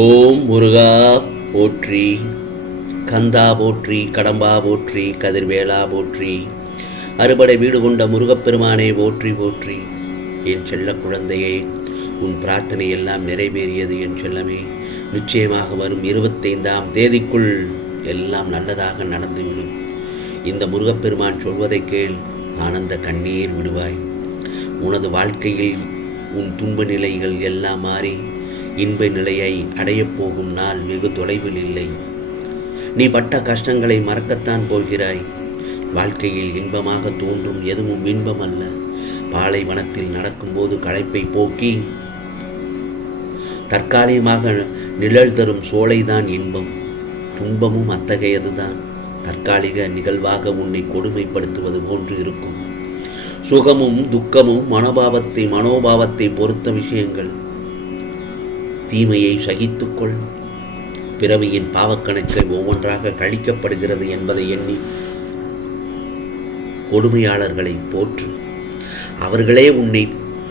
ஓம் முருகா போற்றி கந்தா போற்றி கடம்பா போற்றி கதிர்வேலா போற்றி அறுபடை வீடு கொண்ட முருகப்பெருமானே போற்றி போற்றி. என் செல்ல குழந்தையே உன் பிரார்த்தனை எல்லாம் நிறைவேறியது என் செல்லமே. நிச்சயமாக வரும் இருபத்தைந்தாம் தேதிக்குள் எல்லாம் நல்லதாக நடந்துவிடும். இந்த முருகப்பெருமான் சொல்வதை கேள் ஆனந்த கண்ணீர் விடுவாய். உனது வாழ்க்கையில் உன் துன்ப நிலைகள் எல்லாம் மாறி இன்ப நிலையை அடையப் போகும் நாள் வெகு தொலைவில் இல்லை. நீ பட்ட கஷ்டங்களை மறக்கத்தான் போகிறாய். வாழ்க்கையில் இன்பமாக தோன்றும் எதுவும் இன்பம் அல்ல. பாலைவனத்தில் நடக்கும்போது களைப்பை போக்கி தற்காலிகமாக நிழல் தரும் சோலைதான் இன்பம். துன்பமும் அத்தகையதுதான். தற்காலிக நிகழ்வாக உன்னை கொடுமைப்படுத்துவது போன்று இருக்கும். சுகமும் துக்கமும் மனோபாவத்தை மனோபாவத்தை பொறுத்த விஷயங்கள். தீமையை சகித்துக்கொள். பிறவியின் பாவக்கணக்கை ஒவ்வொன்றாக கழிக்கப்படுகிறது என்பதை எண்ணி கொடுமையாளர்களை போற்று. அவர்களே உன்னை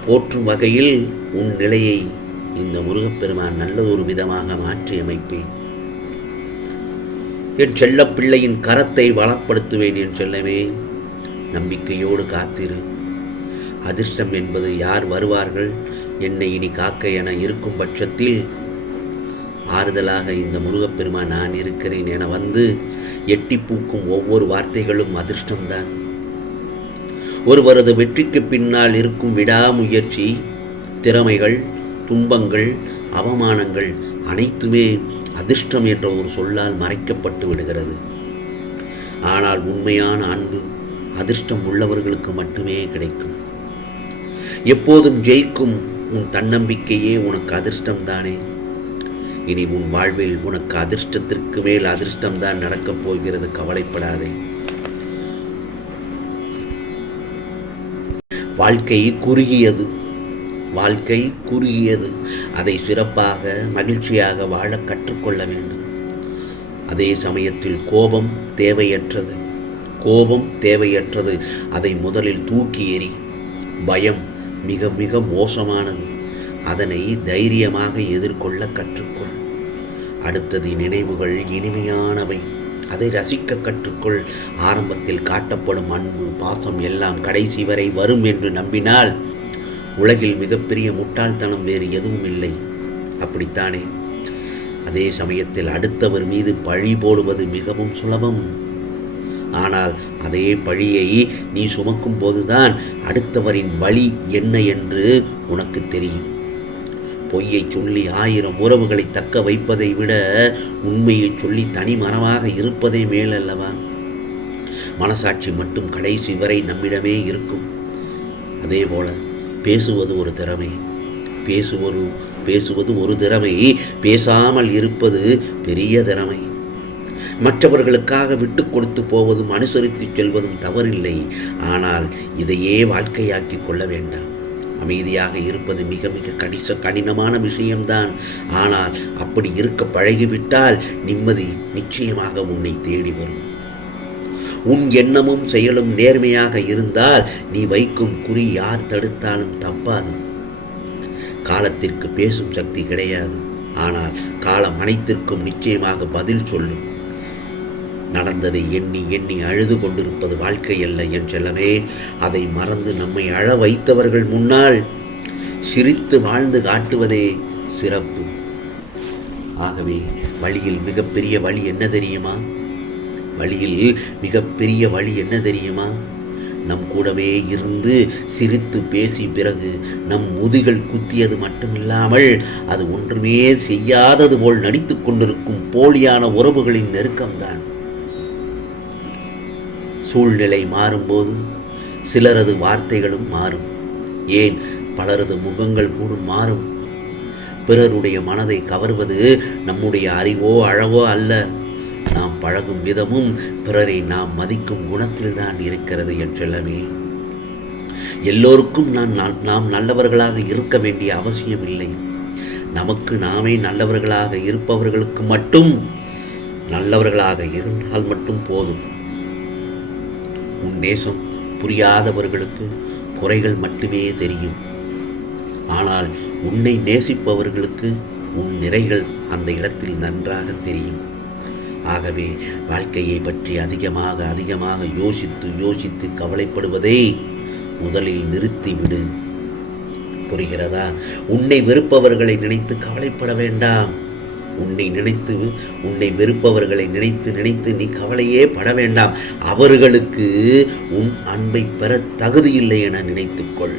போற்றும் வகையில் உன் நிலையை இந்த முருகப்பெருமான் நல்லதொரு விதமாக மாற்றி அமைப்பேன் என் செல்லப் பிள்ளையின் கரத்தை வளப்படுத்துவேன் என் செல்லவே நம்பிக்கையோடு காத்திரு. அதிர்ஷ்டம் என்பது யார் வருவார்கள்? என்னை இனி காக்க என இருக்கும் பட்சத்தில் ஆறுதலாக இந்த முருகப்பெருமான் நான் இருக்கிறேன் என வந்து எட்டி பூக்கும் ஒவ்வொரு வார்த்தைகளும் அதிர்ஷ்டம்தான். ஒருவரது வெற்றிக்கு பின்னால் இருக்கும் விடாமுயற்சி திறமைகள் துன்பங்கள் அவமானங்கள் அனைத்துமே அதிர்ஷ்டம் என்ற ஒரு சொல்லால் மறைக்கப்பட்டு விடுகிறது. ஆனால் உண்மையான அன்பு அதிர்ஷ்டம் உள்ளவர்களுக்கு மட்டுமே கிடைக்கும். எப்போதும் ஜெயிக்கும் உன் தன்னம்பிக்கையே உனக்கு அதிர்ஷ்டம் தானே இனி உன் வாழ்வில் உனக்கு அதிர்ஷ்டத்திற்கு மேல் அதிர்ஷ்டம்தான் நடக்கப் போகிறது கவலைப்படாதே. வாழ்க்கை குறுகியது வாழ்க்கை குறுகியது. அதை சிறப்பாக மகிழ்ச்சியாக வாழ கற்றுக்கொள்ள வேண்டும். அதே சமயத்தில் கோபம் தேவையற்றது. கோபம் தேவையற்றது. அதை முதலில் தூக்கி எறி பயம் மிக மிக மோசமானது. அதனை தைரியமாக எதிர்கொள்ள கற்றுக்கொள். அடுத்தது நினைவுகள் இனிமையானவை. அதை ரசிக்க கற்றுக்கொள். ஆரம்பத்தில் காட்டப்படும் அன்பு பாசம் எல்லாம் கடைசி வரை வரும் என்று நம்பினால் உலகில் மிகப்பெரிய முட்டாள்தனம் வேறு எதுவும் இல்லை. அப்படித்தானே? அதே சமயத்தில் அடுத்தவர் மீது பழி போடுவது மிகவும் சுலபம். ஆனால் அதே பழியை நீ சுமக்கும் போதுதான் அடுத்தவரின் வழி என்ன என்று உனக்கு தெரியும். பொய்யை சொல்லி ஆயிரம் உறவுகளை தக்க வைப்பதை விட உண்மையை சொல்லி தனி மரமாக இருப்பதே மேலல்லவா? மனசாட்சி மட்டும் கடைசி வரை நம்மிடமே இருக்கும். அதே போல பேசுவது ஒரு திறமை. பேசுவது பேசுவது ஒரு திறமை. பேசாமல் இருப்பது பெரிய திறமை. மற்றவர்களுக்காக விட்டு கொடுத்து போவதும் அனுசரித்து செல்வதும் தவறில்லை. ஆனால் இதையே வாழ்க்கையாக்கி கொள்ள வேண்டாம். அமைதியாக இருப்பது மிக மிக கடிச கடினமான விஷயம்தான். ஆனால் அப்படி இருக்க பழகிவிட்டால் நிம்மதி நிச்சயமாக உன்னை தேடி வரும். உன் எண்ணமும் செயலும் நேர்மையாக இருந்தால் நீ வைக்கும் குறி யார் தடுத்தாலும் தப்பாது. காலத்திற்கு பேசும் சக்தி கிடையாது. ஆனால் காலம் அனைத்திற்கும் நிச்சயமாக பதில் சொல்லும். நடந்ததை எண்ணி எண்ணி அழுது கொண்டிருப்பது வாழ்க்கை அல்ல என் செல்லமே. அதை மறந்து நம்மை அழ வைத்தவர்கள் முன்னால் சிரித்து வாழ்ந்து காட்டுவதே சிறப்பு. ஆகவே வழியில் மிகப்பெரிய வழி என்ன தெரியுமா? வழியில் மிகப்பெரிய வழி என்ன தெரியுமா? நம் கூடவே இருந்து சிரித்து பேசி பிறகு நம் முதுகள் குத்தியது மட்டுமில்லாமல் அது ஒன்றுமே செய்யாதது போல் நடித்து கொண்டிருக்கும் போலியான உறவுகளின் நெருக்கம்தான். சூழ்நிலை மாறும்போது சிலரது வார்த்தைகளும் மாறும். ஏன்? பலரது முகங்கள் கூட மாறும். பிறருடைய மனதை கவர்வது நம்முடைய அறிவோ அழவோ அல்ல. நாம் பழகும் விதமும் பிறரை நாம் மதிக்கும் குணத்தில்தான் இருக்கிறது என்றெல்லாமே எல்லோருக்கும் நான் நாம் நல்லவர்களாக இருக்க வேண்டிய அவசியம் இல்லை. நமக்கு நாமே நல்லவர்களாக இருப்பவர்களுக்கு மட்டும் நல்லவர்களாக இருந்தால் மட்டும் போதும். உன் நேசம் புரியாதவர்களுக்கு குறைகள் மட்டுமே தெரியும். ஆனால் உன்னை நேசிப்பவர்களுக்கு உன் நிறைகள் அந்த இடத்தில் நன்றாக தெரியும். ஆகவே வாழ்க்கையை பற்றி அதிகமாக அதிகமாக யோசித்து யோசித்து கவலைப்படுவதை முதலில் நிறுத்திவிடு. புரிகிறதா? உன்னை வெறுப்பவர்களை நினைத்து கவலைப்பட வேண்டாம். உன்னை நினைத்து உன்னை வெறுப்பவர்களை நினைத்து நினைத்து நீ கவலையே பட வேண்டாம். அவர்களுக்கு உன் அன்பை பெற தகுதியில்லை என நினைத்துக்கொள்.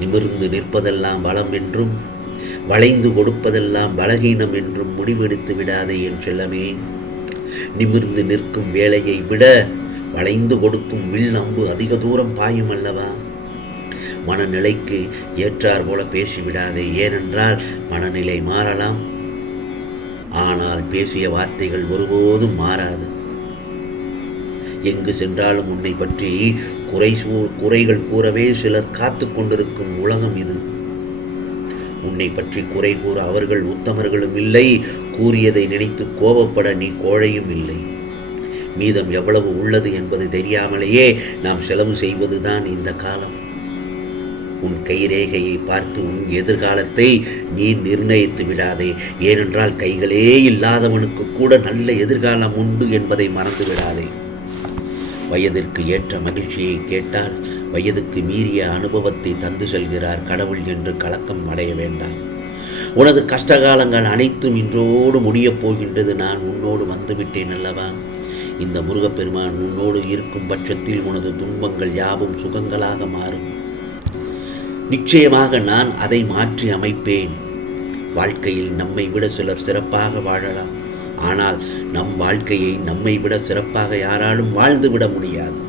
நிமிர்ந்து நிற்பதெல்லாம் பலம் என்றும் வளைந்து கொடுப்பதெல்லாம் பலகீனம் என்றும் முடிவெடுத்து விடாதே என் செல்லமே. நிமிர்ந்து நிற்கும் வேலையை விட வளைந்து கொடுக்கும் வில் அம்பு அதிக தூரம் பாயும் அல்லவா? மனநிலைக்கு ஏற்றார் போல பேசிவிடாதே. ஏனென்றால் மனநிலை மாறலாம். ஆனால் பேசிய வார்த்தைகள் ஒருபோதும் மாறாது. எங்கு சென்றாலும் உன்னை பற்றி குறை சூ குறைகள் கூறவே சிலர் காத்து கொண்டிருக்கும் உலகம் இது. உன்னை பற்றி குறை கூற அவர்கள் உத்தமர்களும் இல்லை. கூறியதை நினைத்து கோபப்பட நீ கோழையும் இல்லை. மீதம் எவ்வளவு உள்ளது என்பது தெரியாமலேயே நாம் செலவு செய்வதுதான் இந்த காலம். உன் கைரேகையை பார்த்து உன் எதிர்காலத்தை நீ நிர்ணயித்து விடாதே. ஏனென்றால் கைகளே இல்லாதவனுக்கு கூட நல்ல எதிர்காலம் உண்டு என்பதை மறந்து விடாதே. வயதிற்கு ஏற்ற மகிழ்ச்சியை கேட்டால் வயதுக்கு மீறிய அனுபவத்தை தந்து செல்கிறார் கடவுள் என்று கலக்கம் அடைய வேண்டாம். உனது கஷ்டகாலங்கள் அனைத்தும் இன்றோடு முடியப் போகின்றது. நான் உன்னோடு வந்துவிட்டேன் அல்லவா? இந்த முருகப்பெருமான் உன்னோடு இருக்கும் பட்சத்தில் உனது துன்பங்கள் யாவும் சுகங்களாக மாறும். நிச்சயமாக நான் அதை மாற்றி அமைப்பேன். வாழ்க்கையில் நம்மை விட சிலர் சிறப்பாக வாழலாம். ஆனால் நம் வாழ்க்கையை நம்மை விட சிறப்பாக யாராலும் வாழ்ந்துவிட முடியாது.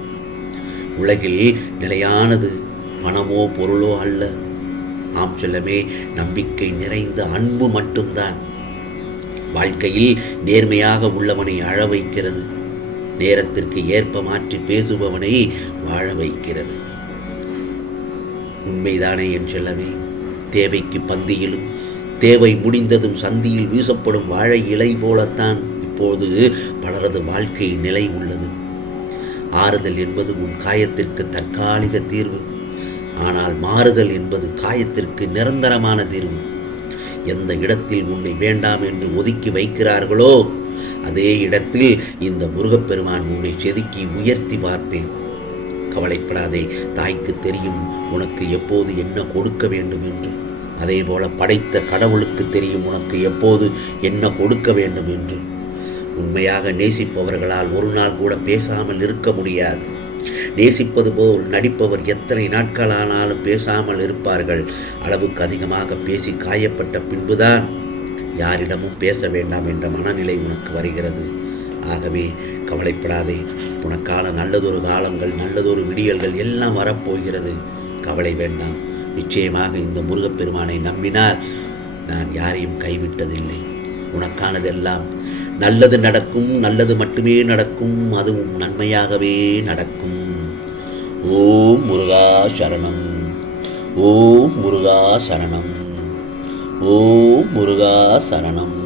உலகில் நிலையானது பணமோ பொருளோ அல்ல. ஆம் செல்லமே நம்பிக்கை நிறைந்த அன்பு மட்டும்தான். வாழ்க்கையில் நேர்மையாக உள்ளவனை அழ வைக்கிறது. நேரத்திற்கு ஏற்ப மாற்றி பேசுபவனை வாழ வைக்கிறது. உண்மைதானே என் செல்லமே. தேவைக்கு பந்தியிலும் தேவை முடிந்ததும் சந்தியில் வீசப்படும் வாழை இலை போலத்தான் இப்போது பலரது வாழ்க்கை நிலை உள்ளது. ஆறுதல் என்பது உன் காயத்திற்கு தற்காலிக தீர்வு. ஆனால் மாறுதல் என்பது காயத்திற்கு நிரந்தரமான தீர்வு. எந்த இடத்தில் உன்னை வேண்டாம் என்று ஒதுக்கி வைக்கிறார்களோ அதே இடத்தில் இந்த முருகப்பெருமான் உன்னை செதுக்கி உயர்த்தி பார்ப்பேன். கவலைப்படாதே. தாய்க்கு தெரியும் உனக்கு எப்போது என்ன கொடுக்க வேண்டும் என்று. அதே போல படைத்த கடவுளுக்கு தெரியும் உனக்கு எப்போது என்ன கொடுக்க வேண்டும் என்று. உண்மையாக நேசிப்பவர்களால் ஒரு நாள் கூட பேசாமல் இருக்க முடியாது. நேசிப்பது போல் நடிப்பவர் எத்தனை நாட்களானாலும் பேசாமல் இருப்பார்கள். அளவுக்கு அதிகமாக பேசி காயப்பட்ட பின்புதான் யாரிடமும் பேச வேண்டாம் என்ற மனநிலை உனக்கு வருகிறது. ஆகவே கவலைப்படாதே. உனக்கான நல்லதொரு காலங்கள் நல்லதொரு விடியல்கள் எல்லாம் வரப்போகிறது. கவலை வேண்டாம். நிச்சயமாக இந்த முருகப்பெருமானை நம்பினால் நான் யாரையும் கைவிட்டதில்லை. உனக்கானதெல்லாம் நல்லது நடக்கும் நல்லது மட்டுமே நடக்கும் அதுவும் நன்மையாகவே நடக்கும். ஓம் முருகா சரணம். ஓம் முருகா சரணம். ஓம் முருகா சரணம்.